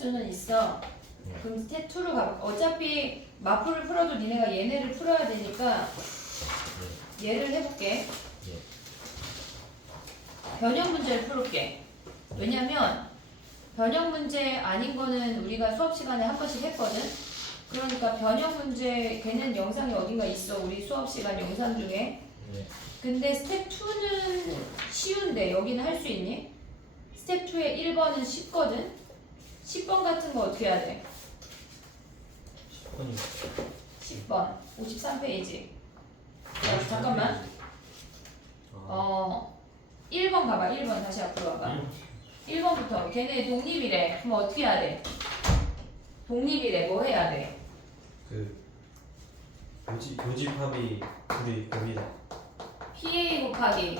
수는 있어. 그럼 스텝 2로 가. 어차피 마프를 풀어도 니네가 얘네를 풀어야 되니까 얘를 해볼게. 변형 문제를 풀을게. 왜냐면 변형 문제 아닌 거는 우리가 수업 시간에 한 번씩 했거든. 그러니까 변형 문제 걔는 영상이 어딘가 있어. 우리 수업 시간 영상 중에. 근데 스텝 2는 쉬운데 여기는 할 수 있니? 스텝 2의 1번은 쉽거든. 10번 같은 거 어떻게 해야 돼? 10번 53페이지. 잠깐만. 1번 가봐. 1번 다시 앞으로 가봐. 1번부터 걔네 독립이래. 그럼 어떻게 해야 돼? 독립이래. 뭐 해야 돼? 교집합이 둘이 됩니다. PA 곱하기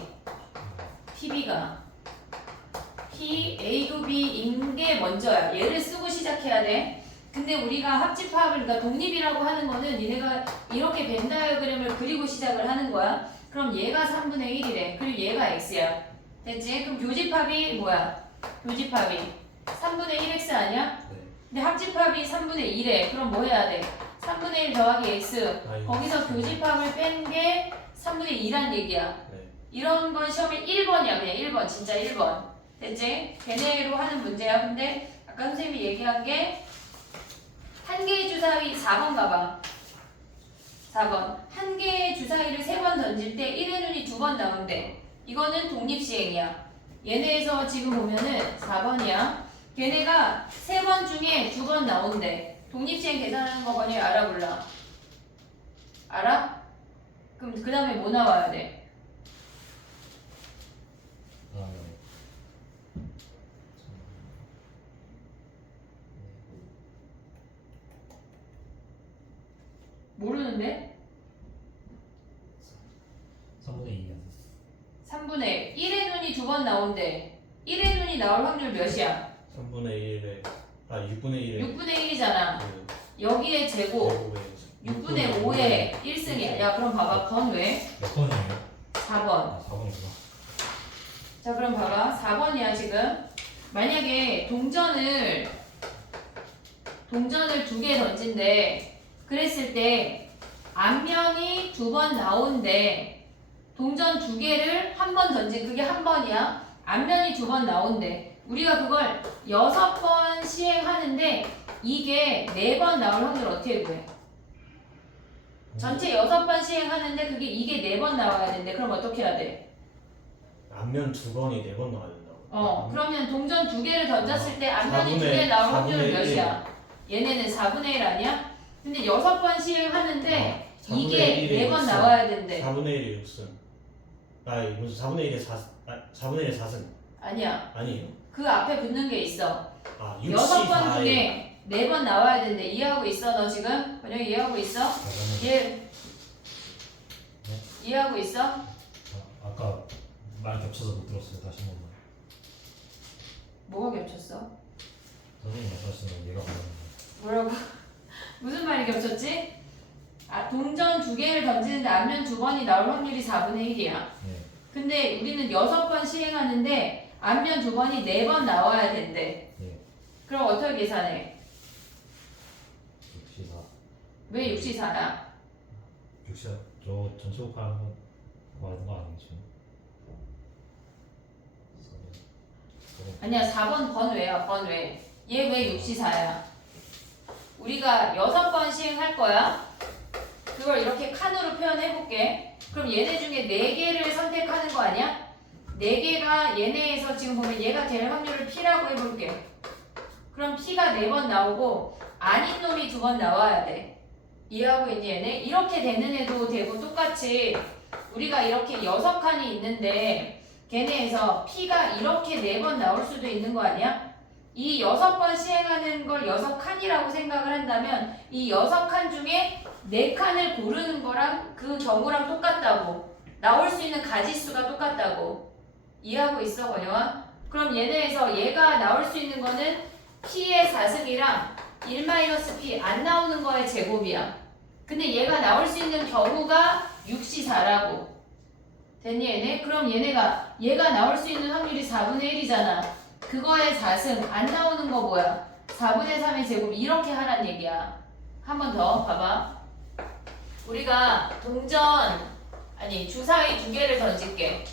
PB가 PA 곱이인 게 먼저야. 얘를 쓰고 시작해야 돼. 근데 우리가 합집합을, 그러니까 독립이라고 하는 거는 니네가 이렇게 벤 다이어그램을 그리고 시작을 하는 거야. 그럼 얘가 3분의 1이래. 그리고 얘가 x야. 됐지? 그럼 교집합이 뭐야? 교집합이 3분의 1x 아니야? 근데 합집합이 3분의 2래. 그럼 뭐 해야 돼? 3분의 1 더하기 x. 거기서 교집합을 뺀 게 3분의 2란 얘기야. 이런 건 시험에 1번이야. 그냥 1번. 진짜 1번. 됐지? 걔네로 하는 문제야. 근데 아까 선생님이 얘기한 게 한 개의 주사위 4번 가봐. 4번. 한 개의 주사위를 3번 던질 때 1의 눈이 2번 나온대. 이거는 독립시행이야. 얘네에서 지금 보면은 4번이야. 걔네가 3번 중에 2번 나온대. 독립시행 계산하는 거 거니 알아 몰라? 알아? 그럼 그 다음에 뭐 나와야 돼? 모르는데? 3분의 2야. 3분의 1의 눈이 2번 나온대. 1의 눈이 나올 확률 몇이야? 3분의 1에 6분의 1에 6분의 1이잖아. 여기에 제곱 6분의 5의 1승이야. 야 그럼 봐봐. 번 왜? 몇 번이에요? 4번. 4번이구나. 자 그럼 봐봐. 4번이야 지금. 만약에 동전을 2개 던진대. 그랬을 때 앞면이 2번 나온대. 동전 2개를 한 번 던진 그게 한 번이야. 앞면이 2번 나온대. 우리가 그걸 6번 시행하는데 이게 4번 나올 확률 어떻게 구해? 전체 6번 시행하는데 그게 이게 4번 나와야 되는데 그럼 어떻게 해야 돼? 앞면 2번이 4번 나와야 된다고. 그러면 동전 2개를 던졌을 때 앞면이 4분의 2개 나올 확률은 4분의 몇이야? 얘네는 4분의 1 아니야? 근데 6번 시행하는데 이게 4번 나와야 된대. 4분의 1이 6승. 무슨 4분의 1에 4분의 1에 4승. 아니야. 아니에요. 그 앞에 붙는 게 있어. 6, 6번 중에 4번 나와야 된대. 이해하고 있어? 너 지금? 번영이 이해하고 있어? 이해하고 있어? 아까 말 겹쳐서 못 들었어요. 다시 한 번만. 뭐가 겹쳤어? 선생님 말씀하시는 얘가 뭐라고? 무슨 말이 겹쳤지? 동전 2개를 던지는데 앞면 2번이 나올 확률이 4분의 1이야. 네. 근데 우리는 6번 시행하는데 앞면 2번이 4번 나와야 된대. 네. 그럼 어떻게 계산해? 64. 왜 64야? 64. 저 전체 곱하는 거 말하는 거 아니겠죠? 아니야. 4번 번 왜야? 번 왜? 얘 왜 64야? 우리가 6번 시행할 거야. 그걸 이렇게 칸으로 표현해볼게. 그럼 얘네 중에 4개를 선택하는 거 아니야? 4개가 얘네에서 지금 보면 얘가 될 확률을 P라고 해볼게. 그럼 P가 4번 나오고 아닌 놈이 2번 나와야 돼. 이해하고 있니 얘네? 이렇게 되는 애도 되고 똑같이 우리가 이렇게 6칸이 있는데 걔네에서 P가 이렇게 4번 나올 수도 있는 거 아니야? 이 6번 시행하는 걸 6칸이라고 생각을 한다면 이 6칸 중에 4칸을 고르는 거랑 그 경우랑 똑같다고. 나올 수 있는 가지수가 똑같다고. 이해하고 있어 권영아? 그럼 얘네에서 얘가 나올 수 있는 거는 P의 4승이랑 1-P 안 나오는 거의 제곱이야. 근데 얘가 나올 수 있는 경우가 64라고. 됐니 얘네? 그럼 얘가 나올 수 있는 확률이 4분의 1이잖아. 그거의 4승 안 나오는 거 뭐야? 4분의 3의 제곱 이렇게 하란 얘기야. 한 번 더 봐봐. 우리가 주사위 두 개를 던질게.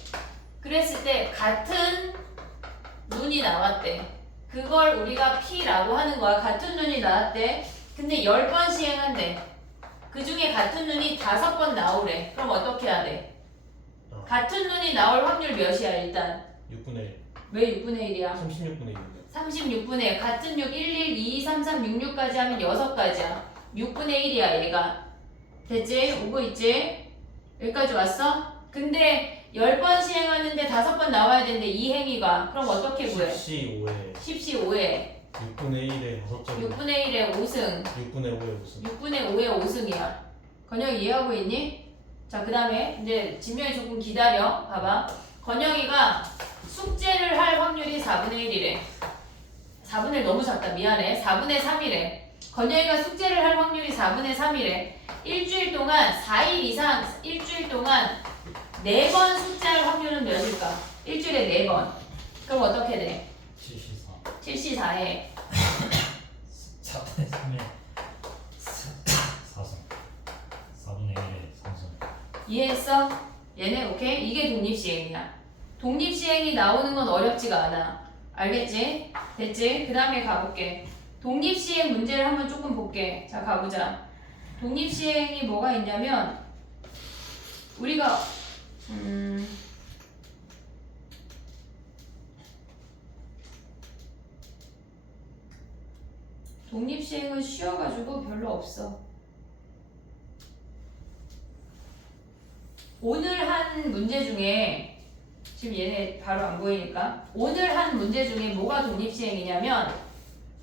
그랬을 때 같은 눈이 나왔대. 그걸 우리가 P라고 하는 거야. 같은 눈이 나왔대. 근데 10번 시행한대. 그 중에 같은 눈이 5번 나오래. 그럼 어떻게 해야 돼? 같은 눈이 나올 확률 몇이야 일단? 6분의 1. 왜 6분의 1이야? 36분의 1인데. 36분의 1. 같은 6, 1, 1, 2, 3, 3, 6, 6까지 하면 6가지야. 6분의 1이야 얘가. 됐지? 오고 있지? 여기까지 왔어? 근데 10번 시행하는데 5번 나와야 되는데 이 행위가. 그럼 어떻게 구해? 10시 5에 10시 5에 6분의 1에 5점. 6분의 1에 5승. 6분의 5에 5점. 6분의 5에 5승이야. 건영이 이해하고 있니? 자, 그 다음에 이제 진명이 조금 기다려. 봐봐. 건영이가 숙제를 할 확률이 4분의 1이래. 4분의 1 너무 작다. 미안해. 4분의 3이래. 건영이가 숙제를 할 확률이 4분의 3이래. 일주일 동안 4일 이상 일주일 동안 4번 숙제할 확률은 몇일까? 일주일에 4번. 그럼 어떻게 돼? 74. 7시 4에 4분의 3에 4성. 4분의 1에 3성. 이해했어? 얘네 오케이? 이게 독립시행이야. 독립시행이 나오는 건 어렵지가 않아. 알겠지? 됐지? 그 다음에 가볼게. 독립시행 문제를 한번 조금 볼게. 자, 가보자. 독립시행이 뭐가 있냐면 우리가 독립시행은 쉬워가지고 별로 없어. 오늘 한 문제 중에 지금 얘네 바로 안 보이니까 오늘 한 문제 중에 뭐가 독립시행이냐면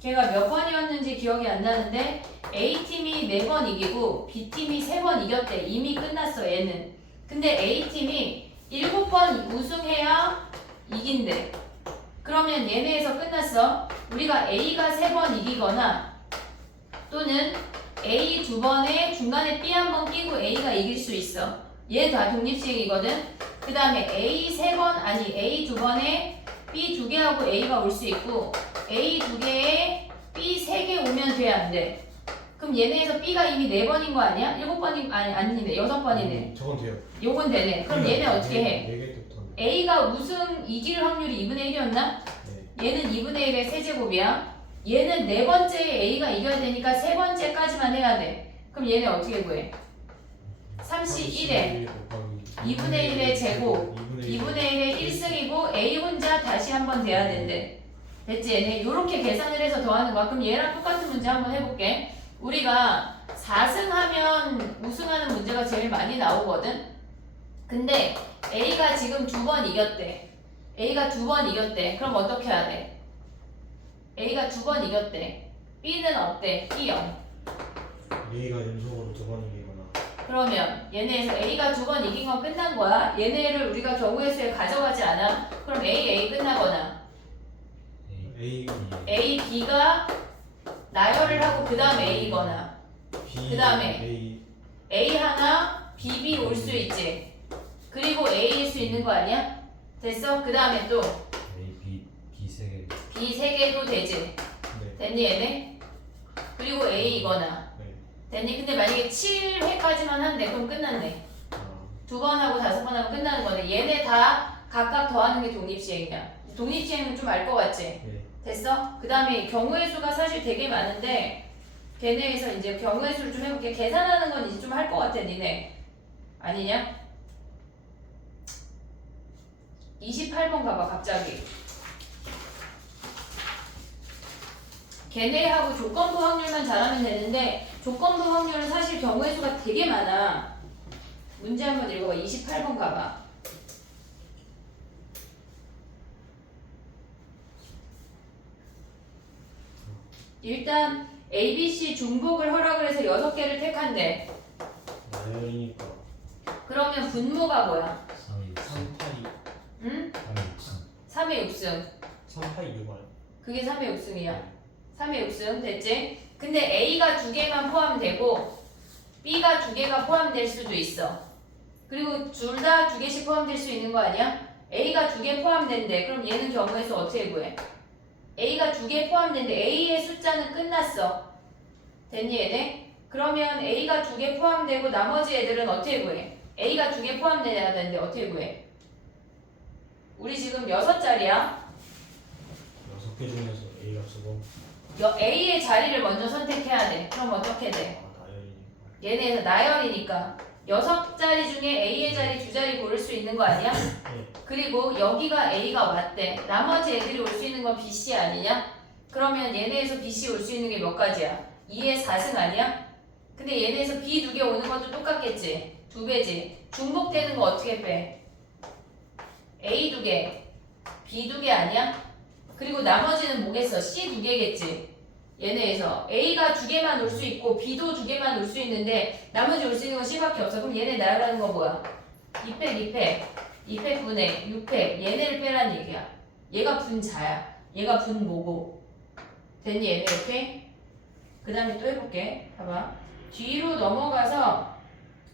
걔가 몇 번이었는지 기억이 안 나는데 A팀이 4번 이기고 B팀이 3번 이겼대. 이미 끝났어 얘는. 근데 A팀이 7번 우승해야 이긴대. 그러면 얘네에서 끝났어. 우리가 A가 3번 이기거나 또는 A 2번에 중간에 B 한 번 끼고 A가 이길 수 있어. 얘 다 독립시행이거든. 그 다음에 A 2번에 B 2개 하고 A가 올 수 있고 A 2개에 B 3개 오면 돼 안 돼? 그럼 얘네에서 B가 이미 4번인 거 아니야? 7번인 아니네 6번이네. 저건 돼요. 요건 되네. 그럼 얘네 어떻게 해? 4개 때부터. A가 우승 이길 확률이 2분의 1이었나? 네. 얘는 2분의 1의 세제곱이야. 얘는 4번째에 A가 이겨야 되니까 3번째까지만 해야 돼. 그럼 얘네 어떻게 구해? 31에 2분의 1의 제곱 2분의 1의 1승이고 A 혼자 다시 한번 돼야 된대. 됐지? 얘네 요렇게 계산을 해서 더하는 거야. 그럼 얘랑 똑같은 문제 한번 해볼게. 우리가 4승하면 우승하는 문제가 제일 많이 나오거든. 근데 A가 지금 2번 이겼대. A가 2번 이겼대. 그럼 어떻게 해야 돼? A가 2번 이겼대. B는 어때? B 0. A가 연속으로 2번 이기거나. 그러면 얘네에서 A가 2번 이긴 건 끝난 거야. 얘네를 우리가 경우의 수에 가져가지 않아. 그럼 A 끝나거나 A, B가 나열을 하고 그 다음 A거나 B, 그 다음에 A. A 하나, B, B 올 수 있지. 그리고 A일 수 있는 거 아니야? 됐어? 그 다음에 또 A, B 3개. B 3개도 되지. 네. 됐니 얘네? 그리고 A이거나 네. 됐니? 근데 만약에 7회까지만 한대. 그럼 끝났네. 아, 2번 하고 5번 하면 끝나는 거네. 얘네 다 각각 더하는 게 독립시행이야. 독립시행은 좀 알 것 같지? 네. 됐어? 그 다음에 경우의 수가 사실 되게 많은데 걔네에서 이제 경우의 수를 좀 해볼게. 계산하는 건 이제 좀 할 것 같아 니네. 아니냐? 28번 가봐 갑자기. 걔네하고 조건부 확률만 잘하면 되는데 조건부 확률은 사실 경우의 수가 되게 많아. 문제 한번 읽어봐. 28번 가봐. 일단 ABC 중복을 허락을 해서 6개를 택한대. 나열이니까. 그러면 분모가 뭐야? 3이 6승. 382. 응? 3이 6승. 3의 6승. 382가. 그게 3의 6승이야. 3의 6승 됐지? 근데 A가 2개만 포함되고 B가 2개가 포함될 수도 있어. 그리고 둘 다 2개씩 포함될 수 있는 거 아니야? A가 2개 포함된대. 그럼 얘는 경우의 수 어떻게 구해? A가 2개 포함되는데 A의 숫자는 끝났어. 됐니 얘네? 그러면 A가 2개 포함되고 나머지 애들은 어떻게 구해? A가 2개 포함돼야 되는데 어떻게 구해? 우리 지금 6자리야. 6개 중에서 A 값으로 A의 자리를 먼저 선택해야 돼. 그럼 어떻게 돼? 나열이니까. 얘네에서 나열이니까 6자리 중에 A의 자리 2자리 고를 수 있는 거 아니야? 네. 그리고 여기가 A가 왔대. 나머지 애들이 올 수 있는 건 BC 아니냐? 그러면 얘네에서 BC 올 수 있는 게 몇 가지야? 2의 4승 아니야? 근데 얘네에서 B 2개 오는 것도 똑같겠지? 2배지. 중복되는 거 어떻게 빼? A 2개, B 2개 아니야? 그리고 나머지는 뭐겠어? C 2개겠지? 얘네에서 A가 2개만 올 수 있고 B도 2개만 올 수 있는데 나머지 올 수 있는 건 C밖에 없어. 그럼 얘네 나열하는 건 뭐야? 2팩 분의 6팩 얘네를 빼란 얘기야. 얘가 분자야. 얘가 분모고. 됐니 얘네 이렇게? 그 다음에 또 해볼게. 봐봐. 뒤로 넘어가서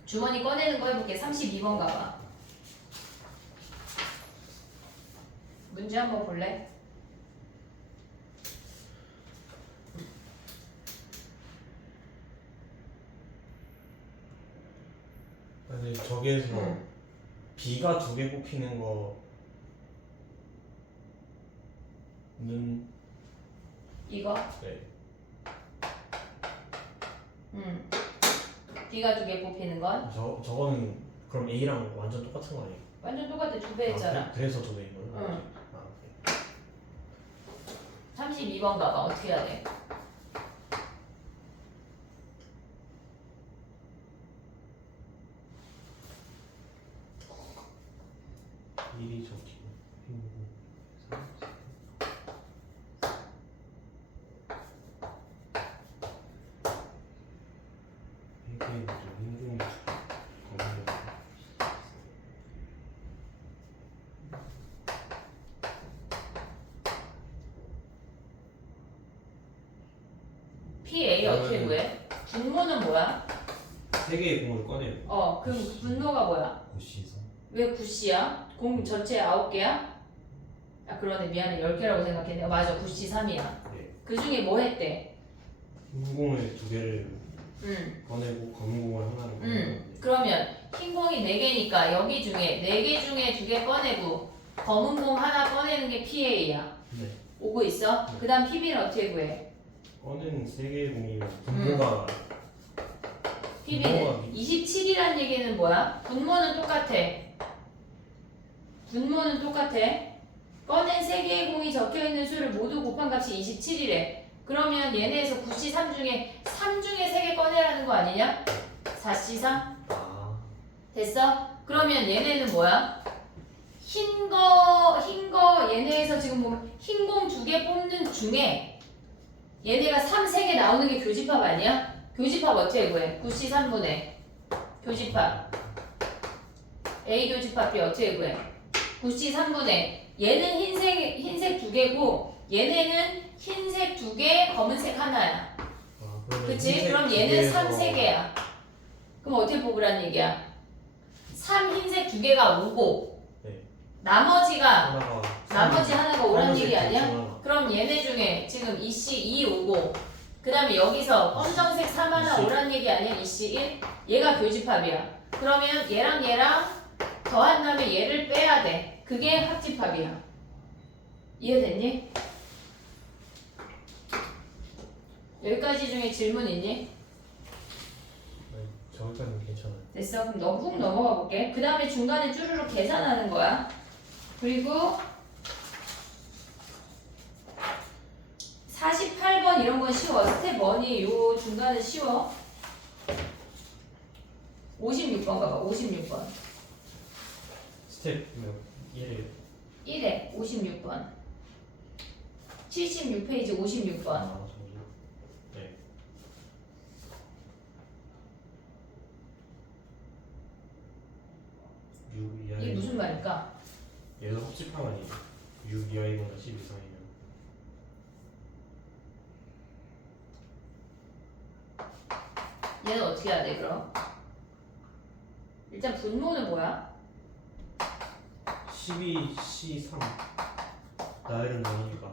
주머니 꺼내는 거 해볼게. 32번 가봐. 문제 한번 볼래? 아니 저기에서 응. B가 2개 뽑히는 거는 이거? 네. B가 2개 뽑히는 건? 저거는 그럼 A랑 완전 똑같은 거 아니에요? 완전 똑같아. 2배 했잖아. 그래서 2배인 거예요? 응. 아, 오케이. 32번 가봐. 어떻게 해야 돼? 일이 적히고 흰고 3 이게 뭐죠? 흰공 검은 거 PA 어떻게 구해? 분모는 뭐야? 3개의 공을 꺼내요. 그럼 분모가 뭐야? 9시에서 왜 9C야? 공 전체 9개야? 아 그러네. 미안해. 10개라고 생각했네. 맞아. 9C 3이야. 네. 그 중에 뭐 했대? 흰 공을 2개를 응. 꺼내고 검은 공을 하나를 꺼내요. 그러면 흰 공이 4개니까 여기 중에 4개 중에 2개 꺼내고 검은 공 하나 꺼내는 게 PA야. 네. 오고 있어? 네. 그 다음 PB는 어떻게 구해? 꺼내는 3개의 공이면 분모가 PB는 27이란 얘기는 뭐야? 분모는 똑같아. 분모는 똑같아. 꺼낸 3개의 공이 적혀있는 수를 모두 곱한 값이 27이래. 그러면 얘네에서 9C 3 중에 3개 꺼내라는 거 아니냐? 4C 3? 아 됐어? 그러면 얘네는 뭐야? 흰 거 얘네에서 지금 보면 흰 공 2개 뽑는 중에 얘네가 3개 나오는 게 교집합 아니야? 교집합 어떻게 구해? 9C 3분의 교집합 A 교집합 B 어떻게 구해? 9C 3분의 얘는 흰색 2개고 얘네는 흰색 2개 검은색 하나야. 그러면 그치? 흰색 그럼 두 얘는 개에서 3 3개야. 그럼 어떻게 뽑으란 얘기야? 3 흰색 2개가 오고 네. 나머지가 하나가 나머지 하나가 오란 검은색 얘기 아니야? 둘중 하나. 그럼 얘네 중에 지금 2C 2 오고 그 다음에 여기서 검정색 3 하나 2C. 오란 얘기 아니야? 2C 1? 얘가 교집합이야. 그러면 얘랑 더한 다음에 얘를 빼야 돼. 그게 합집합이야. 이해됐니? 여기까지 중에 질문 있니? 네, 저기까지는 괜찮아요. 됐어. 그럼 너 훅 넘어가 볼게. 그 다음에 중간에 쭈루룩 계산하는 거야. 그리고 48번 이런 건 쉬워. 스텝 1이 요 중간은 쉬워. 56번 가봐. 56번. 스텝 몇 1에 1에 56번. 76페이지 56번. 저기 네. 이게 무슨 말일까? 얘도 합집합 아니에요? 6 이하이거나 10 이상이면 얘는 어떻게 해야 돼 그럼? 일단 분모는 뭐야? 12C3 나열은 아니니까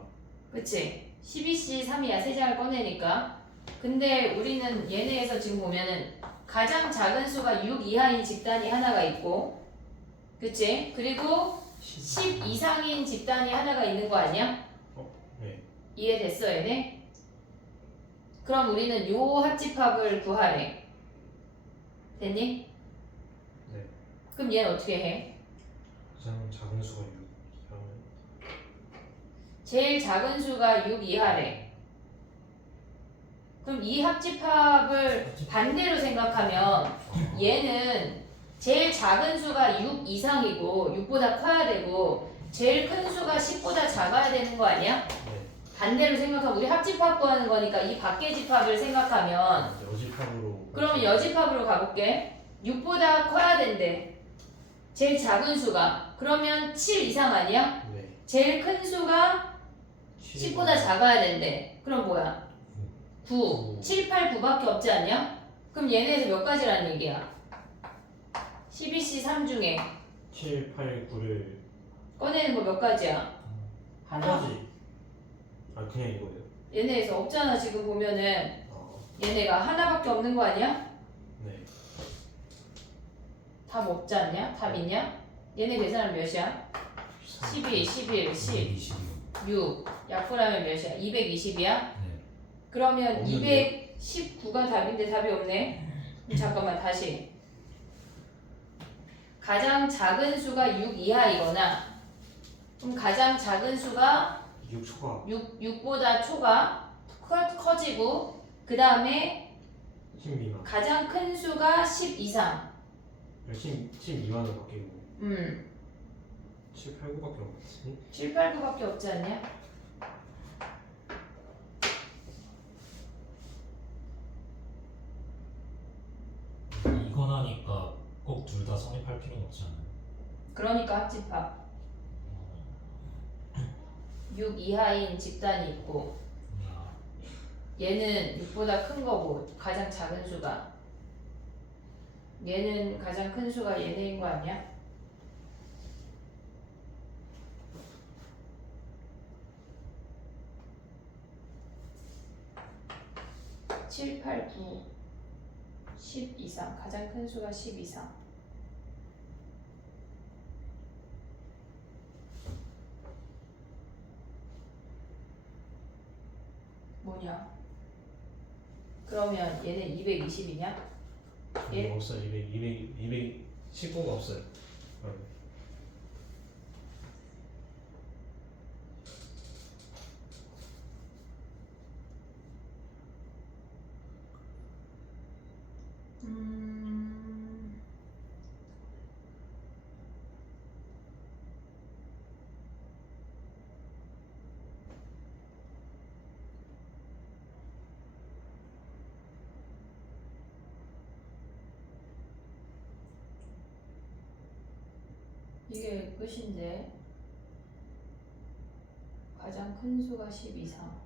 그치? 12C 3이야. 세 장을 꺼내니까. 근데 우리는 얘네에서 지금 보면은 가장 작은 수가 6 이하인 집단이 하나가 있고, 그치? 그리고 10 이상인 집단이 하나가 있는 거 아니야? 네. 이해됐어, 얘네? 그럼 우리는 요 합집합을 구하래. 됐니? 네. 그럼 얘는 어떻게 해? 가장 작은 수가 6 이하면 제일 작은 수가 6 이하래. 그럼 이 합집합을 반대로 생각하면 얘는 제일 작은 수가 6 이상이고 6보다 커야 되고 제일 큰 수가 10보다 작아야 되는 거 아니야? 네. 반대로 생각하면 우리 합집합 구하는 거니까 이 밖의 집합을 생각하면 여집합으로. 그러면 여집합으로 가볼게. 6보다 커야 된대. 제일 작은 수가. 그러면 7 이상 아니야? 네. 제일 큰 수가 10보다 작아야 된대. 그럼 뭐야? 9. 7, 8, 9밖에 없지 않냐? 그럼 얘네에서 몇 가지라는 얘기야? 12C 3 중에 7, 8, 9를 꺼내는 거 몇 가지야? 한 가지. 아 그냥 이거예요. 얘네에서 없잖아. 지금 보면은 아, 얘네가 하나밖에 없는 거 아니야? 네. 답 없지 않냐? 답 있냐? 얘네 계산은 몇이야? 12, 11, 10, 20이요. 6. 약분하면 몇이야? 220이야? 네. 그러면 없는데요? 219가 답인데 답이 없네. 잠깐만 다시. 가장 작은 수가 6 이하이거나 그럼 가장 작은 수가 6초가 6보다 초가 커지고 그 다음에 10 미만. 가장 큰 수가 10 이상. 10 미만으로 바뀌고 7, 8, 9밖에 없지. 7, 8, 9밖에 없지 않냐? 이건 하니까 꼭 둘 다 성립할 필요는 없지 않아요? 그러니까 합집합. 6 이하인 집단이 있고 아, 얘는 6보다 큰 거고 가장 작은 수가 얘는 가장 큰 수가 얘네인 거 아니야? (7, 8, 9) 10 이상 가장 큰 수가 10 이상 뭐냐? 그러면 얘는 220이냐? 예? 없어요. 219가 없어요. 이게 끝인데 가장 큰 수가 10 이상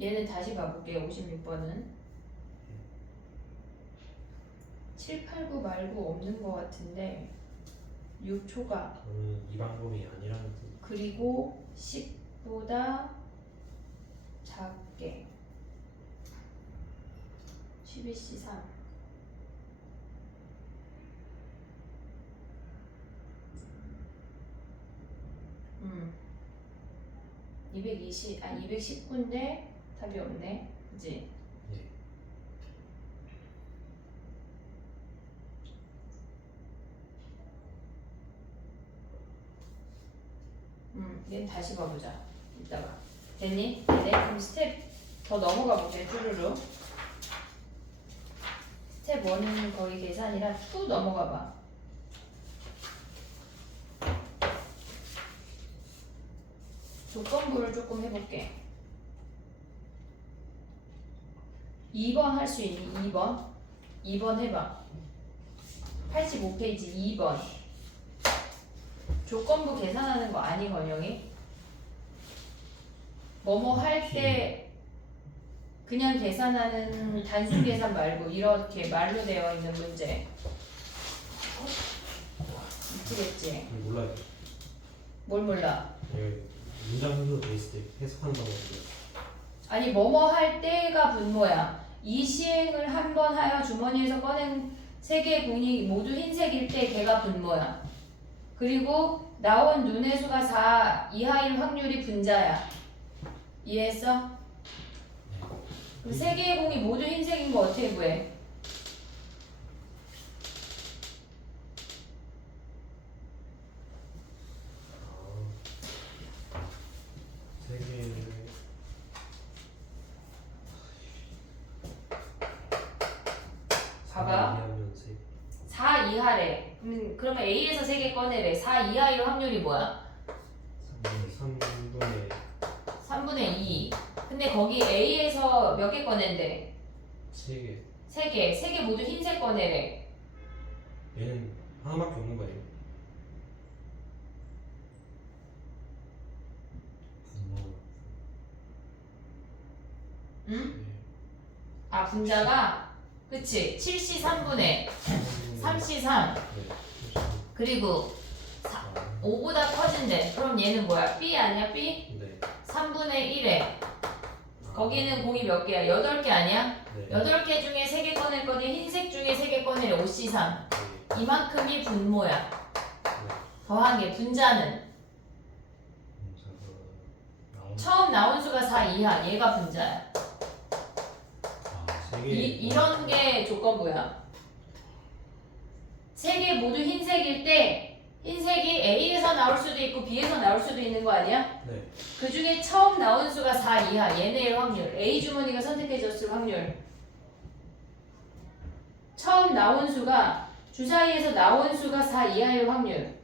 얘는 다시 봐볼게요. 56번은 7, 8, 9 말고 없는 것 같은데 6초가 저는 이 방법이 아니라는 뜻. 그리고 10보다 작게 12C 3 219인데 답이 없네. 그치? 네. 얘는 다시 봐보자. 이따가. 됐니? 네. 그럼 스텝 더 넘어가 볼게. 쭈루루. 스텝 1은 거의 계산이라 2 넘어가 봐. 조건부를 조금 해볼게. 2번 할 수 있니? 2번? 2번 해봐. 85페이지 2번. 조건부 계산하는 거 아니, 건영이? 뭐뭐 할 때 그냥 계산하는 단순 계산 말고 이렇게 말로 되어 있는 문제. 미치겠지? 몰라요. 뭘 몰라? 여기 문장 형태로 돼 있을 때 해석하는 방법이요. 아니 뭐뭐 할 때가 분모야. 이 시행을 한 번 하여 주머니에서 꺼낸 세 개의 공이 모두 흰색일 때 걔가 분모야. 그리고 나온 눈의 수가 4 이하일 확률이 분자야. 이해했어? 그럼 세 개의 공이 모두 흰색인 거 어떻게 구해? 세 개를 봐봐. 이하면 세 4 이하래. 그러면 A에서 3개 꺼내래. 4 이하일 확률이 뭐야? 3분의 3분의 2. 근데 거기 A에서 몇 개 꺼낸대? 3개. 3개. 3개 모두 흰색 꺼내래. 얘는 하나밖에 없는 거예요. 분모. 응? 아 분자가? 그치. 7C 3분의 3C 3. 네. 그리고 5보다 커진대. 그럼 얘는 뭐야? B 아니야? B? 네. 3분의 1에 거기는 공이 몇 개야? 8개 아니야? 네. 8개 중에 3개 꺼낼 거니 흰색 중에 3개 꺼내래. 5C3. 이만큼이 분모야. 더한 게 분자는 나온. 처음 나온 수가 4 이하. 얘가 분자야. 아, 이런 게 조건부야. 3개 모두 흰색일 때 흰색이 A에서 나올 수도 있고 B에서 나올 수도 있는 거 아니야? 네. 그 중에 처음 나온 수가 4 이하. 얘네의 확률. A 주머니가 선택해줬을 확률. 처음 나온 수가 주사위에서 나온 수가 4 이하일 확률.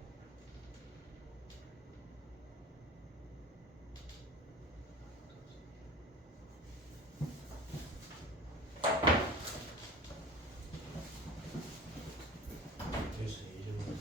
여기서 이름은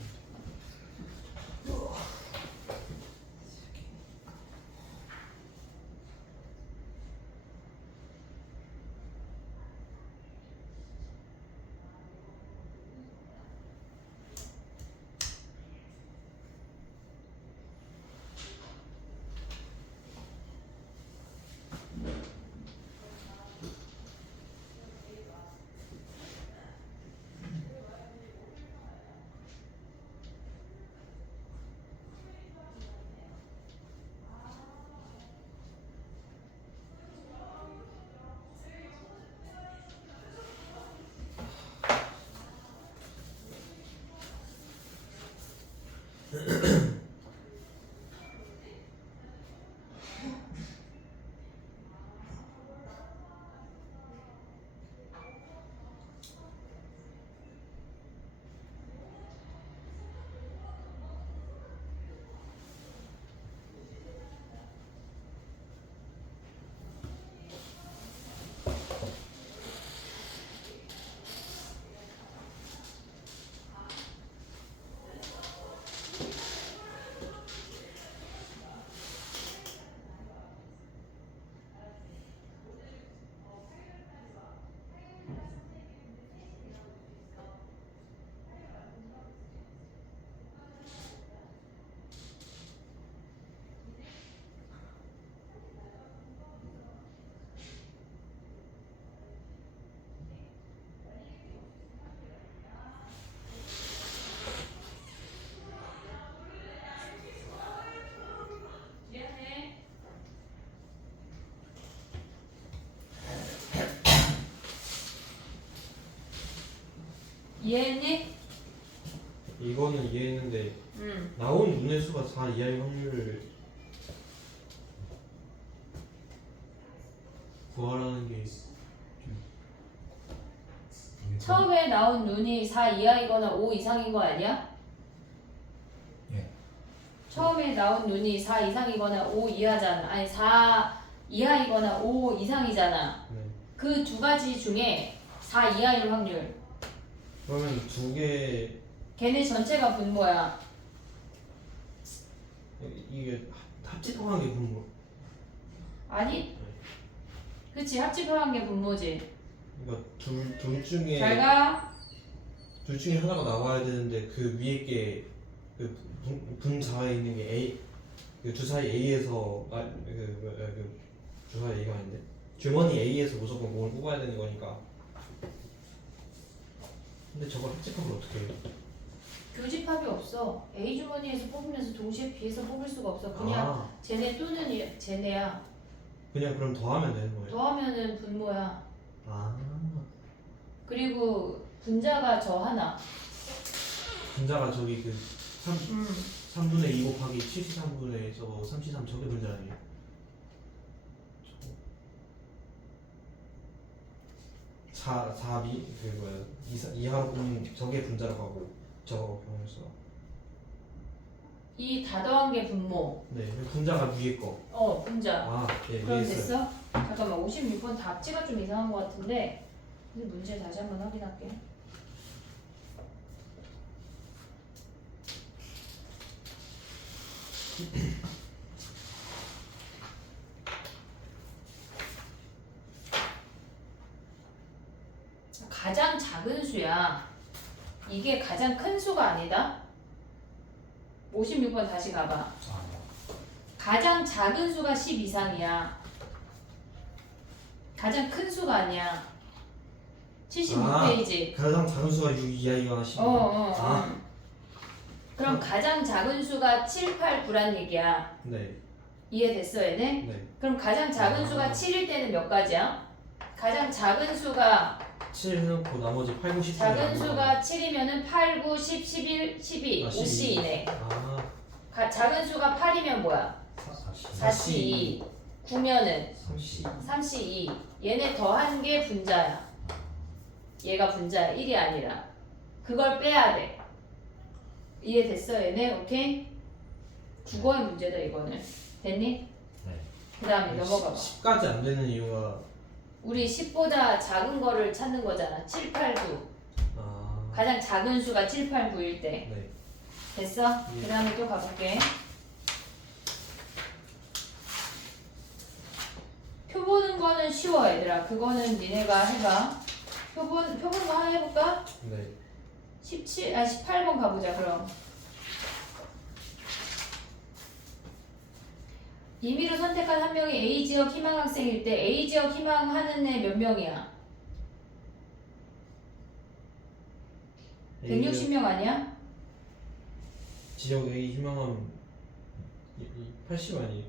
이해했니? 이거는 이해했는데 응. 나온 눈의 수가 4 이하의 확률을 구하라는 게 처음에 나온 눈이 4 이하이거나 5 이상인 거 아니야? 예. 처음에 나온 눈이 4 이상이거나 5 이하잖아. 아니 4 이하이거나 5 이상이잖아. 네. 그 두 가지 중에 4 이하일 확률. 그러면 두 개 걔네 전체가 분모야. 이게 합집합한 게 분모. 아니? 그치 합집합한 게 분모지. 그러니까 둘 중에 잘 가. 둘 중에 하나가 나와야 되는데 그 위에 게 그 분자에 있는 게 그 주사위 A에서 주사위 A가 아닌데 주머니 A에서 무조건 공을 뽑아야 되는 거니까. 근데 저걸 획집하면 어떻게 해요? 교집합이 없어. A 주머니에서 뽑으면서 동시에 B에서 뽑을 수가 없어. 그냥 쟤네 또는 쟤네야. 그냥 그럼 더하면 되는 거예요? 더하면은 분모야. 아 그리고 분자가 저 하나. 분자가 저기 그 3. 3분의 2 곱하기 73분의 저거 33 저게 분자 아니에요? 4비 그 뭐야 이하로 보면 저게 분자라고 하고 저거 병원에서 이 다 더한 게 분모. 네 분자가 위에 거. 분자. 예 그럼 이해했어요. 됐어? 잠깐만 56번 답지가 좀 이상한 것 같은데 근데 문제 다시 한번 확인할게. 가장 작은 수야. 이게 가장 큰 수가 아니다. 56번 다시 가봐. 아니요. 가장 작은 수가 10 이상이야. 가장 큰 수가 아니야. 76페이지. 가장 작은 수가 6 이하이거나 10. 그럼 가장 작은 수가 7, 8, 9란 얘기야. 네. 이해됐어 얘네? 네. 그럼 가장 작은 수가 7일 때는 몇 가지야? 가장 작은 수가 7 해놓고 나머지 8, 9, 10. 작은 수가 7이면은 8, 9, 10, 11, 12, 5C이네. 작은 수가 8이면 뭐야? 4C. 9면은 3C2. 얘네 더한 게 분자야. 얘가 분자야. 1이 아니라. 그걸 빼야 돼. 이해됐어 얘네? 오케이? 국어의 문제다 이거는. 됐니? 네. 그 다음에 넘어가봐. 10까지 안 되는 이유가 우리 10보다 작은 거를 찾는 거잖아. 7, 8, 9. 가장 작은 수가 7, 8, 9일 때. 네. 됐어? 그 다음에 또 가볼게. 표 보는 거는 쉬워 얘들아. 그거는 니네가 해봐. 표 보는 거 하나 해볼까? 네. 18번 가보자 그럼. 임의로 선택한 한 명이 A지역 희망 학생일 때 A지역 희망하는 애 몇 명이야? 160명 아니야? 지역 A 희망함 80 아니에요?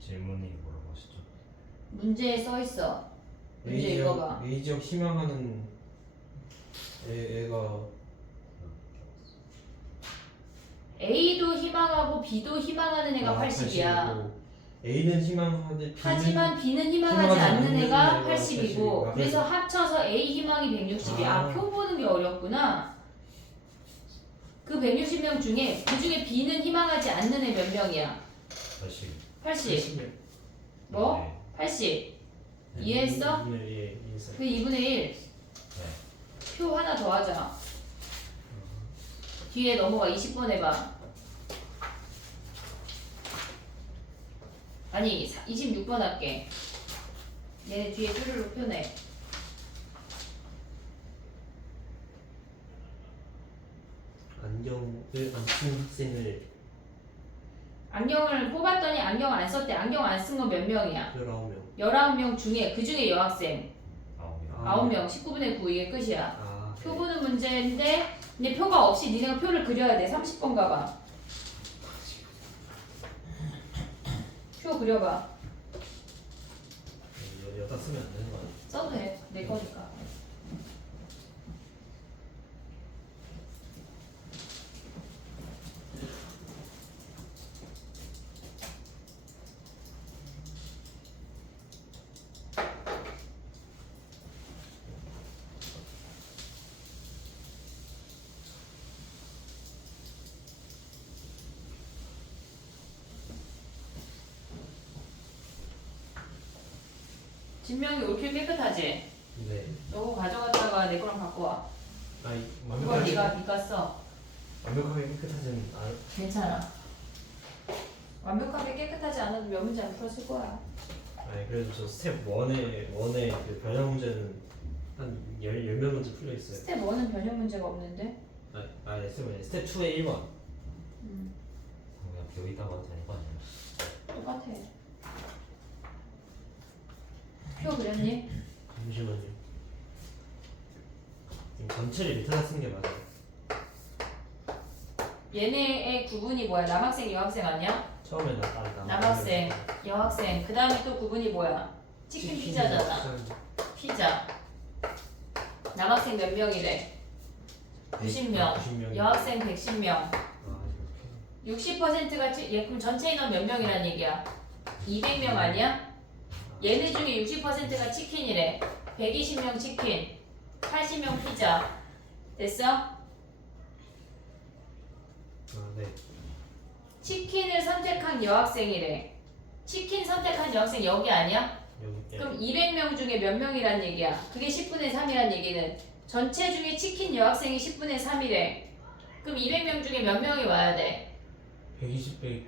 질문이 뭐라고 하시죠? 문제에 써있어. 문제 읽어봐. A 지역 희망하는 애가 A도 희망하고 B도 희망하는 애가 80이야. A는 희망하는데 하지만 B는 희망하지 않는 애가 80이고 그래서 합쳐서 A 희망이 160이야. 표 보는 게 어렵구나. 그 160명 중에 그 중에 B는 희망하지 않는 애 몇 명이야? 80. 뭐? 네. 80. 이해했어? 예, 이해했어요. 그 2분의 1. 표 하나 더 하자. 뒤에 넘어가 20번 해봐. 아니 26번 할게. 얘네 뒤에 쭈르륵 표내. 안경을 안 쓴 학생을 안경을 뽑았더니 안경 안 썼대. 안경 안 쓴 건 몇 명이야? 19명. 19명 중에 그 중에 여학생 9명. 9명. 19분의 9 이게 끝이야. 네. 표 보는 문제인데 근데 표가 없이 니네가 표를 그려야 돼. 30번 가봐. 표 그려봐. 여기다 쓰면 안 되는 거 아니야? 써도 돼. 내 거니까. 진명이 올킬 깨끗하지? 네. 너거 가져갔다가 내 거랑 갖고 와. 아니 그거 네가 써. 완벽하게 깨끗하지는 않아. 괜찮아. 완벽하게 깨끗하지 않아도 몇 문제 안 풀었을 거야. 아니 그래도 저 스텝 1의 그 변형 문제는 한 10몇 문제 풀려 있어요. 스텝 1은 변형 문제가 없는데? 스텝 2의 1번. 그냥 비어 있다고 해도 되는 거 아니야? 똑같아. 표 그렸니? 잠시만요. 전체를 밑에다 쓰는 게 맞아요. 얘네의 구분이 뭐야? 남학생, 여학생 아니야? 처음에는 딱 남학생, 여학생. 그 다음에 또 구분이 뭐야? 치킨 피자잖아. 피자. 남학생 몇 명이래? 90명. 90명. 여학생 110명. 아, 60%가 얘 그럼 전체 인원 몇 명이란 얘기야? 200명 아니야? 얘네 중에 60%가 치킨이래. 120명 치킨, 80명 피자. 됐어? 아, 네. 치킨을 선택한 여학생이래. 치킨 선택한 여학생 여기 아니야? 여기. 그럼 200명 중에 몇 명이란 얘기야? 그게 10분의 3이란 얘기는 전체 중에 치킨 여학생이 10분의 3이래. 그럼 200명 중에 몇 명이 와야 돼? 120, 100.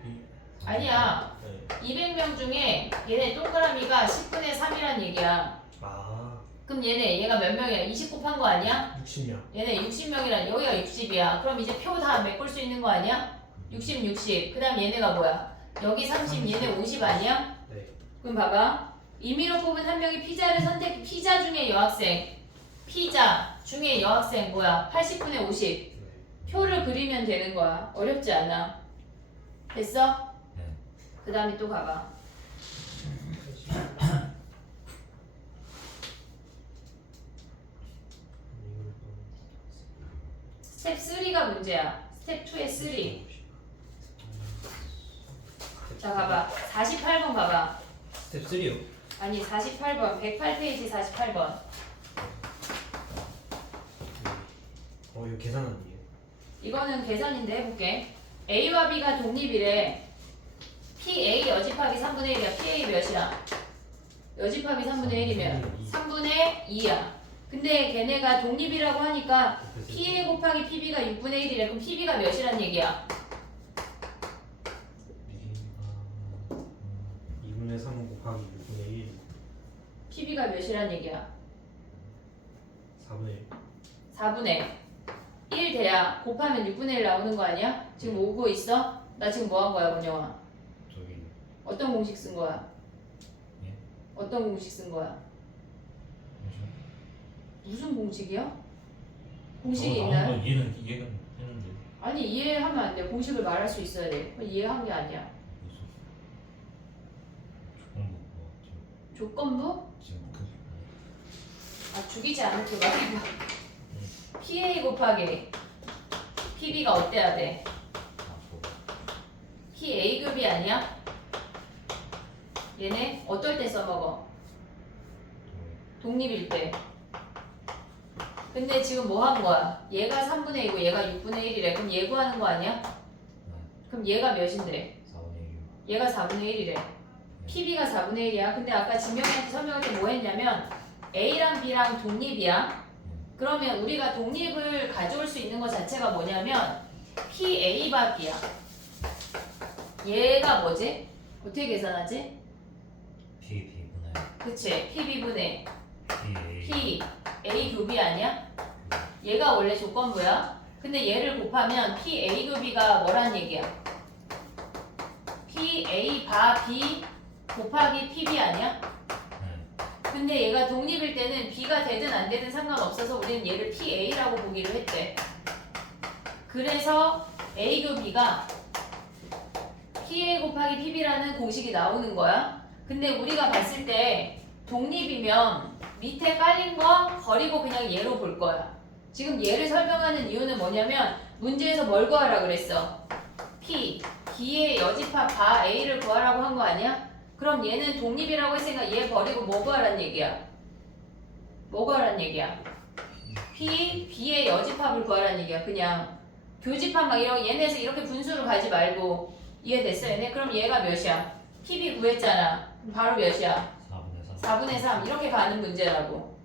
아니야. 네. 200명 중에 얘네 동그라미가 10분의 3이란 얘기야. 아, 그럼 얘가 몇 명이야? 20 곱한 거 아니야? 60명. 얘네 60명이란 여기가 60이야. 그럼 이제 표 다 메꿀 수 있는 거 아니야? 60, 60. 그 다음 얘네가 뭐야? 여기 30, 얘네 50 아니야? 네. 그럼 봐봐. 임의로 뽑은 한 명이 피자를 선택, 피자 중에 여학생, 피자 중에 여학생 뭐야? 80분의 50. 네. 표를 그리면 되는 거야. 어렵지 않아. 됐어? 네. 그 다음에 또 가봐. 스텝 3가 문제야. 스텝 2의 3. 자, 가봐. 48번 가봐. 스텝 3요. 아니, 48번. 108페이지 48번. 이거 계산 아니에요? 이거는 계산인데 해볼게. A와 B가 독립이래. PA 여집합이 3분의 1이야. PA 몇이야? 여집합이 3분의 1이면 3분의 2야. 근데 걔네가 독립이라고 하니까 PA 곱하기 PB가 6분의 1이래. 그럼 PB가 몇이란 얘기야? 2분의 3 곱하기 6분의 1. PB가 몇이란 얘기야? 4분의 1. 4분의 1 돼야 곱하면 6분의 1 나오는 거 아니야? 지금 오고 있어? 나 지금 뭐 한 거야, 권영아? 저기 어떤 공식 쓴 거야? 예? 어떤 공식 쓴 거야? 무슨 공식이야? 공식이 있나요? 이해가 했는데 아니 이해하면 안 돼. 공식을 말할 수 있어야 돼. 이해한 게 아니야. 조건부? 지금 아 죽이지 않을게 말해봐. PA 곱하기 PB가 어때야 돼? PA급이 아니야? 얘네 어떨 때 써먹어? 독립일 때. 근데 지금 뭐 한 거야? 얘가 3분의 2고 얘가 6분의 1이래. 그럼 얘 구하는 거 아니야? 그럼 얘가 몇인데? 4분의 1이요. 얘가 4분의 1이래. PB가 4분의 1이야. 근데 아까 진명이한테 설명할 때 뭐 했냐면 A랑 B랑 독립이야. 그러면 우리가 독립을 가져올 수 있는 것 자체가 뭐냐면 PA밥이야. 얘가 뭐지? 어떻게 계산하지? B분의 그치? PB분의 P P A급이 아니야? 얘가 원래 조건부야. 근데 얘를 곱하면 PA급이가 뭐란 얘기야? PA 바 B 곱하기 PB 아니야? 근데 얘가 독립일 때는 B가 되든 안 되든 상관없어서 우리는 얘를 PA라고 보기로 했대. 그래서 A급 B가 PA 곱하기 PB라는 공식이 나오는 거야. 근데 우리가 봤을 때 독립이면 밑에 깔린 거 버리고 그냥 얘로 볼 거야. 지금 얘를 설명하는 이유는 뭐냐면 문제에서 뭘 구하라 그랬어? P, B의 여집합 바 A를 구하라고 한 거 아니야? 그럼 얘는 독립이라고 했으니까 얘 버리고 뭐 구하란 얘기야? 뭐 구하란 얘기야? P, B의 여집합을 구하란 얘기야. 그냥 교집합 막 이런 얘네에서 이렇게 분수를 가지 말고. 이해됐어 얘네? 그럼 얘가 몇이야? PB 구했잖아. 그럼 바로 몇이야? 4분의 3 이렇게 가는 문제라고.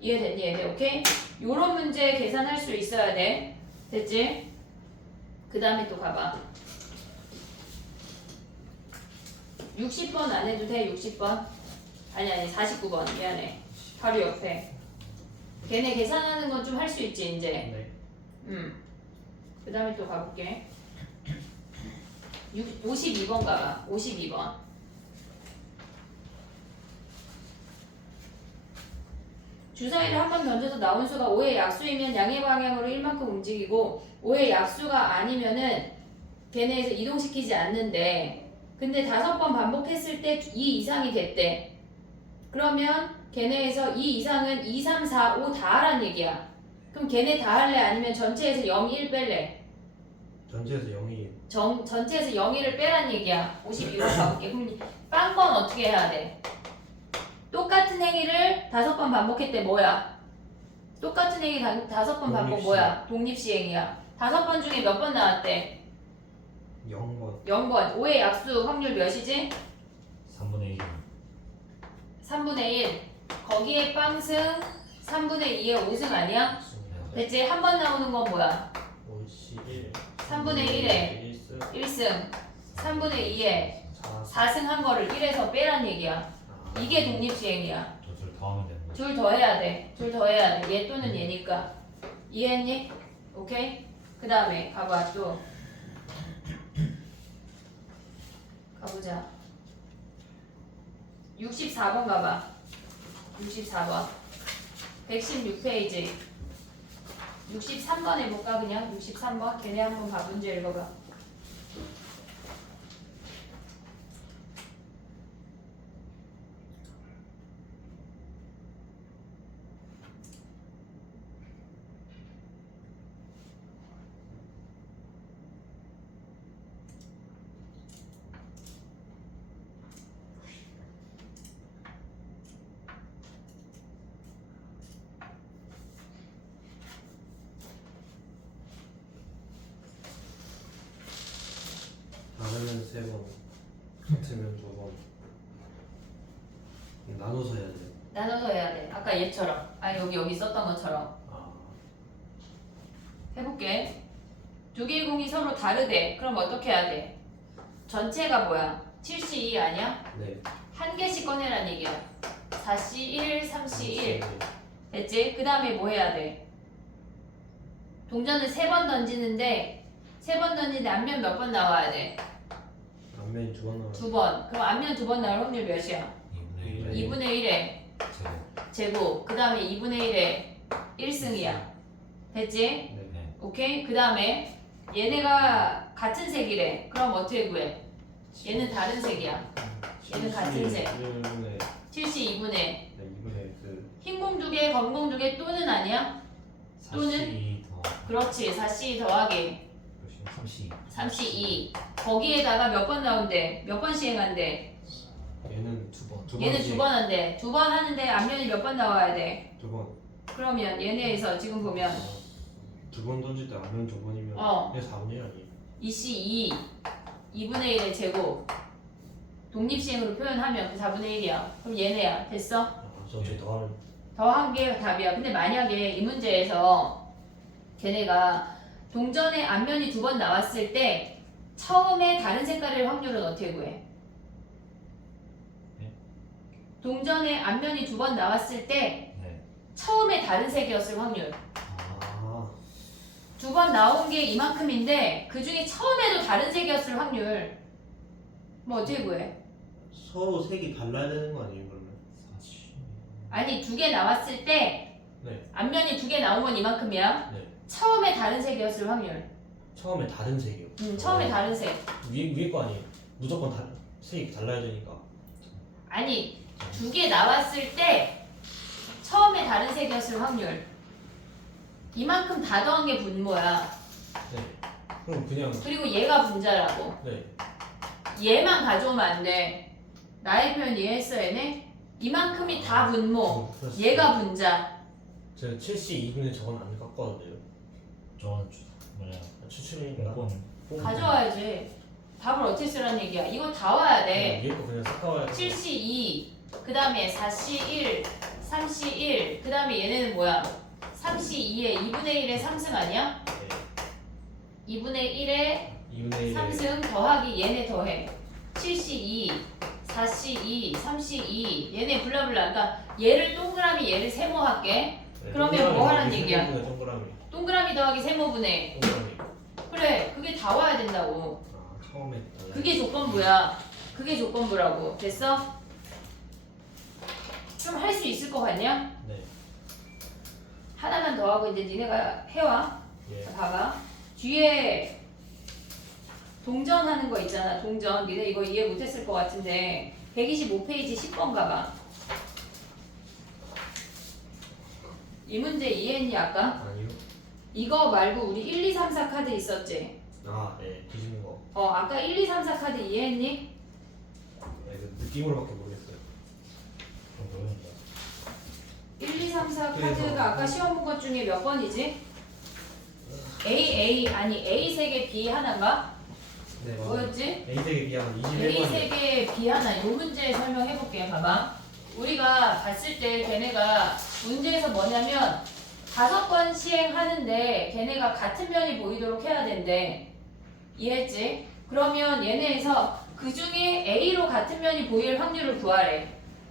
이해됐니 얘네? 오케이? 요런 문제 계산할 수 있어야 돼. 됐지? 그 다음에 또 가봐. 60번 안 해도 돼? 60번? 아니 49번 미안해. 바로 옆에. 걔네 계산하는 건 좀 할 수 있지 이제. 네. 그 다음에 또 가볼게. 52번 가봐. 52번. 주사위를 한 번 던져서 나온 수가 5의 약수이면 양의 방향으로 1만큼 움직이고 5의 약수가 아니면은 걔네에서 이동시키지 않는데 근데 5번 반복했을 때 2 이상이 됐대. 그러면 걔네에서 2 이상은 2, 3, 4, 5 다 하란 얘기야. 그럼 걔네 다 할래? 아니면 전체에서 0, 1 뺄래? 전체에서 0이 전체에서 0, 1을 빼란 얘기야. 52번 가볼게. 그럼 빵번 어떻게 해야 돼? 똑같은 행위를 5번 반복했대. 뭐야? 똑같은 행위 5번 반복 뭐야? 독립시행이야. 5번 중에 몇 번 나왔대? 0번 0번. 5의 약수 확률 몇이지? 3분의 1. 3분의 1. 거기에 빵승 3분의 2의 5승 아니야? 됐지? 한 번 나오는 건 뭐야? 51 3분의 1에 1승 1승 3분의 2에 4 4승 한 거를 1에서 빼란 얘기야. 이게 독립시행이야. 저술 더하면 되는 거죠. 둘 더 해야 돼. 둘 더 해야 돼. 얘 또는 얘니까. 이해했니? 오케이? 그 다음에 가봐 또. 가보자. 64번 가봐. 64번. 116페이지. 63번 해볼까 그냥? 63번? 걔네 한번 봐. 문제 읽어봐. 다르면 3번 같으면 2번 나눠서 해야 돼. 나눠서 해야 돼. 아까 얘처럼. 아니 여기 썼던 것처럼. 아 해볼게. 두 개의 공이 서로 다르대. 그럼 어떻게 해야 돼? 전체가 뭐야? 7C2 아니야? 네. 한 개씩 꺼내란 얘기야. 4C1, 3C1. 됐지? 그 다음에 뭐 해야 돼? 동전을 3번 던지는데 3번 던지는데 앞면 몇 번 나와야 돼? 앞면이 2번 나와. 2번. 그럼 앞면 2번 나올 확률 몇이야? 2분의 1. 2분의 1에 제곱. 제곱. 그 다음에 2분의 1에 1승이야. 됐지? 네. 네. 오케이? 그 다음에 얘네가 같은 색이래. 그럼 어떻게 구해? 얘는 다른 색이야. 얘는 같은 색. 1분의 7C 2분의 네, 2분의 흰 공 2개, 검은 공 2개 또는 아니야? 또는? 4C 더. 그렇지. 4C 더하기 3C. 3C2. 거기에다가 몇 번 나온대? 몇 번 시행한대? 얘는 2번. 얘는 2번 한대. 2번 하는데 앞면이 몇 번 나와야 돼? 2번. 그러면 얘네에서 지금 보면 2번 던질 때 앞면 2번이면 어. 얘 4분의 1 아니에요? 2C2 2분의 1의 제곱 독립시행으로 표현하면 그 4분의 1이야. 그럼 얘네야. 됐어? 아, 저기 더하면 더한 게 답이야. 근데 만약에 이 문제에서 걔네가 동전의 앞면이 2번 나왔을 때 처음에 다른 색깔일 확률은 어떻게 구해? 네? 동전의 앞면이 2번 나왔을 때 네. 처음에 다른 색이었을 확률. 아 2번 나온 게 이만큼인데 그 중에 처음에도 다른 색이었을 확률. 뭐 어떻게 구해? 서로 색이 달라야 되는 거 아니에요 그러면? 4C. 아니 2개 나왔을 때 네. 앞면이 2개 나온 건 이만큼이야. 네. 처음에 다른 색이었을 확률. 처음에 다른 색이요. 처음에 다른 색. 위에 거 아니에요? 무조건 색이 달라야 되니까. 아니 2개 나왔을 때 처음에 다른 색이었을 확률. 이만큼 다 더한 게 분모야. 네. 그럼 그냥 그리고 얘가 분자라고. 네. 얘만 가져오면 안 돼. 나의 표현 이해했어 얘네? 이만큼이 다 분모. 얘가 분자. 제가 7C 2분의 저건 안 갖고 와도 돼요? 저는 뭐냐 추측이니까. 공권. 가져와야지. 답을 어떻게 쓰라는 얘기야. 이거 다 와야 돼. 위에 거 그냥 섞어와야 돼. 7C2 그 다음에 4C1 3C1 그 다음에 얘네는 뭐야? 3C2에 2분의 1의 3승 아니야? 네. 2분의 1에 2분의 1에 3승 더하기 얘네 더해 7C2 4C2 3C2 얘네 블라블라. 그러니까 얘를 동그라미 얘를 세모할게. 그러면 뭐 하라는 얘기야? 동그라미. 동그라미 더하기 세모분의. 동그라미. 그래 그게 다 와야 된다고. 아 처음에 그게 조건부야. 그게 조건부라고. 됐어? 좀 할 수 있을 것 같냐? 네. 하나만 더 하고 이제 니네가 해와. 예. 자, 봐봐. 뒤에 동전하는 거 있잖아. 동전. 니네 이거 이해 못했을 것 같은데 125페이지 10번 가봐. 이 문제 이해했니 아까? 아니요. 이거 말고 우리 1, 2, 3, 4 카드 있었지? 아, 네. 뒤집는 거. 아까 1, 2, 3, 4 카드 이해했니? 네, 그 느낌으로밖에 모르겠어요. 그럼 모르겠다. 1, 2, 3, 4 그래서- 카드가 아까 시험 본 것 중에 몇 번이지? A, 아니 A 3개, B 하나인가? 네, 맞아요. 뭐였지? A색에 비하면 A 21번. 3개, B 하나. 이 문제 설명해볼게. 봐봐. 우리가 봤을 때 걔네가 문제에서 뭐냐면 5번 시행하는데 걔네가 같은 면이 보이도록 해야 된대. 이해했지? 그러면 얘네에서 그 중에 A로 같은 면이 보일 확률을 구하래.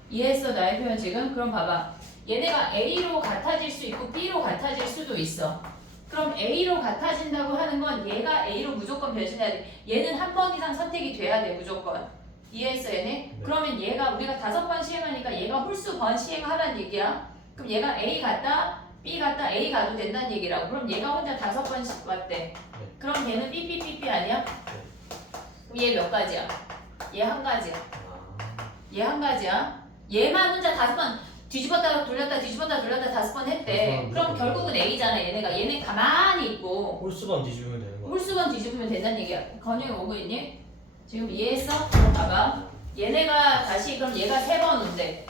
이해했어? 나의 표현 지금? 그럼 봐봐. 얘네가 A로 같아질 수 있고 B로 같아질 수도 있어. 그럼 A로 같아진다고 하는 건 얘가 A로 무조건 변신해야 돼. 얘는 한 번 이상 선택이 돼야 돼 무조건. 이해했어 얘네? 네. 그러면 얘가 우리가 5번 시행하니까 얘가 홀수 번 시행하라는 얘기야. 그럼 얘가 A 갔다 B 갔다 A 가도 된다는 얘기라고. 그럼 얘가 혼자 5번씩 왔대. 그럼 얘는 삐삐삐삐 아니야? 그럼 얘 몇 가지야? 얘 한 가지야. 아, 얘 한 가지야. 얘만 혼자 5번 뒤집었다가 돌렸다 뒤집었다 돌렸다 5번 했대. 그럼 결국은 A잖아 얘네가. 얘네 가만히 있고 홀수만 뒤집으면 되는 거. 홀수건 뒤집으면 된다는 얘기야. 건영이 오고 있니? 지금 이해했어? 그럼 봐봐. 얘네가 다시 그럼 얘가 3번 온대.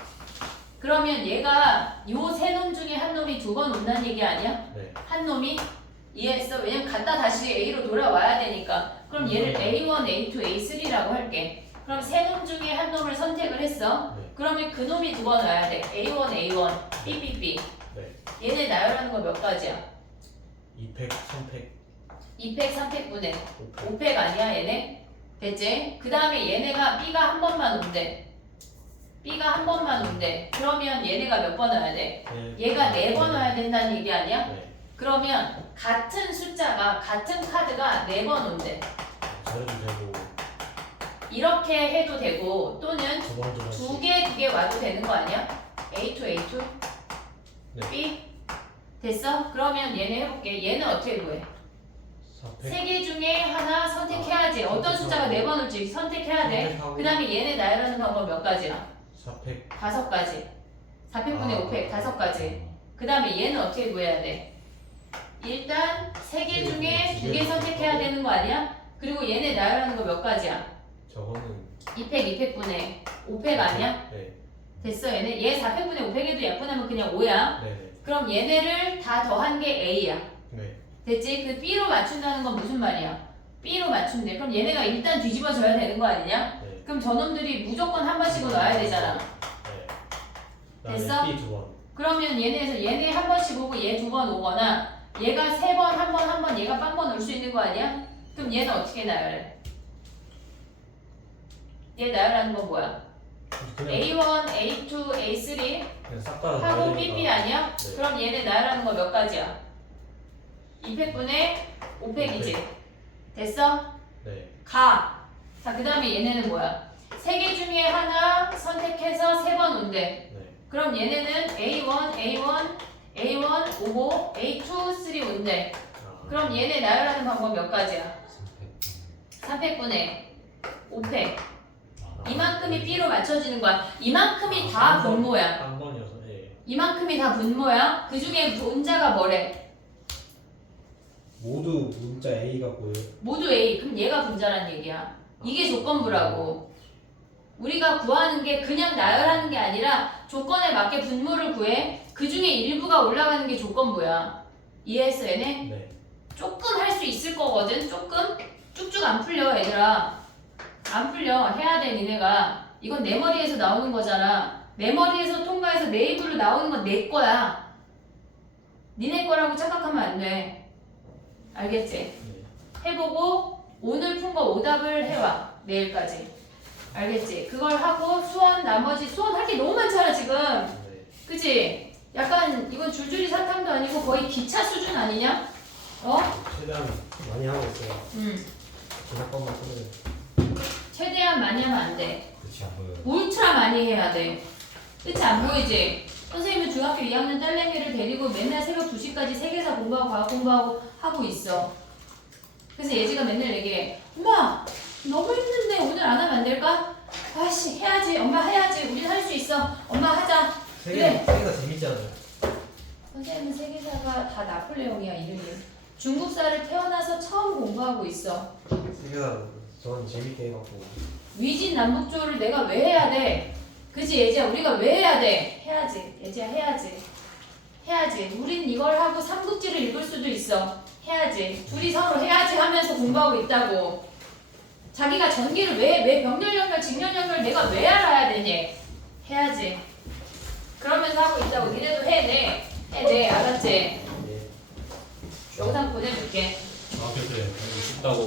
그러면 얘가 요 3놈 중에 한 놈이 2번 온다는 얘기 아니야? 네. 한 놈이? 이해했어? 왜냐면 갔다 다시 A로 돌아와야 되니까. 그럼 얘를 A1, A2, A3라고 할게. 그럼 3놈 중에 한 놈을 선택을 했어. 네. 그러면 그 놈이 2번 와야 돼. A1, A1, Bbb. 네. 얘네 나열하는 거 몇 가지야? 2팩, 3팩, 2팩, 3팩분의 5팩. 5팩 아니야 얘네? 됐지? 그 다음에 얘네가 B가 한 번만 온대. B가 한 번만 온대. 그러면 얘네가 몇 번 와야 돼? 얘가 4번 와야 된다는 얘기 아니야? 네. 그러면 같은 숫자가 같은 카드가 4번 온대. 저래도 되고 이렇게 해도 되고 또는 2번 2개 와도 되는 거 아니야? A2 A2 네. B 됐어? 그러면 얘네 해볼게. 얘는 어떻게 구해? 4팩. 3개 중에 하나 선택해야지. 어떤 숫자가 4번 올지 선택해야 돼. 선택하고. 그 다음에 얘네 나열하는 방법 몇 가지야? 4팩. 5가지. 4팩분의 5팩 5가지. 그 다음에 얘는 어떻게 구해야 돼? 일단 3개 중에 2개 선택해야 되는 거 아니야? 그리고 얘네 나열하는 거 몇 가지야? 저거는 2팩 2팩분의 5팩 아니야? 네. 됐어 얘네. 얘 4팩분의 5팩에도 약분하면 그냥 5야. 네. 그럼 얘네를 다 더한 게 A야. 네. 됐지? 그 B로 맞춘다는 건 무슨 말이야? B로 맞춘대. 그럼 얘네가 일단 뒤집어져야 되는 거 아니냐? 네. 그럼 저놈들이 무조건 한 번씩은 와야 되잖아. 네. 됐어? B 2번. 그러면 얘네에서 얘네 한 번씩 오고 얘 2번 오거나 얘가 3번, 한 번, 한 번, 얘가 빵번 올 수 있는 거 아니야? 그럼 얘는 어떻게 나열해? 얘 나열하는 건 뭐야? 그냥 A1, A2, A3 그냥 싹다 하고 PP 아니야? 네. 그럼 얘네 나열하는 거 몇 가지야? 2팩분의 5팩이지. 됐어? 네. 가. 자, 그 다음에 얘네는 뭐야? 3개 중에 하나 선택해서 3번 온대. 네. 그럼 얘네는 A1, A1, A1 오고 A2, 3 온대. 아. 그럼 얘네 나열하는 방법 몇 가지야? 3팩. 3팩분의 5팩. 아, 이만큼이 B로 맞춰지는 거야. 이만큼이 다 분모야. 한 번이어서 예. 이만큼이 다 분모야. 그 중에 분자가 뭐래? 모두 문자 A가 보여요. 모두 A. 그럼 얘가 분자란 얘기야. 이게 조건부라고. 우리가 구하는 게 그냥 나열하는 게 아니라 조건에 맞게 분모를 구해. 그 중에 일부가 올라가는 게 조건부야. 이해했어 얘네? 네. 조금 할 수 있을 거거든. 조금. 쭉쭉 안 풀려 얘들아. 안 풀려. 해야 돼 니네가. 이건 내 머리에서 나오는 거잖아. 내 머리에서 통과해서 내 입으로 나오는 건 내 거야. 니네 거라고 착각하면 안 돼. 알겠지? 네. 해보고 오늘 푼 거 오답을 해와. 내일까지. 알겠지? 그걸 하고 수원 나머지 수원 할 게 너무 많잖아 지금. 네. 그치? 약간 이건 줄줄이 사탕도 아니고 거의 기차 수준 아니냐? 어? 최대한 많이 하고 있어요. 잠깐만 끊어요. 최대한 많이 하면 안 돼. 그치 안 보여요. 울트라 많이 해야 돼. 그치 안 보이지? 선생님은 중학교 2학년 딸내미를 데리고 맨날 새벽 2시까지 세계사 공부하고 과학 공부하고 하고 있어. 그래서 예지가 맨날 얘기해. 엄마 너무 힘든데 오늘 안 하면 안 될까? 아씨 해야지. 엄마 해야지. 우린 할 수 있어. 엄마 하자. 그래. 세계가 재밌잖아요. 선생님은 세계사가 다 나폴레옹이야 이름이. 중국사를 태어나서 처음 공부하고 있어. 세계가 저는 재밌게 해갖고. 위진 남북조를 내가 왜 해야 돼? 그지 예지야 우리가 왜 해야 돼? 해야지 예지야 해야지. 해야지. 우린 이걸 하고 삼국지를 읽을 수도 있어. 해야지. 둘이 서로 해야지 하면서 공부하고 있다고. 자기가 전기를 왜 병렬 연결, 직렬 연결 내가 왜 알아야 되니? 해야지. 그러면서 하고 있다고. 니네도 해내. 해내. 알았지? 네. 영상 보내줄게. 중학교 때 쉽다고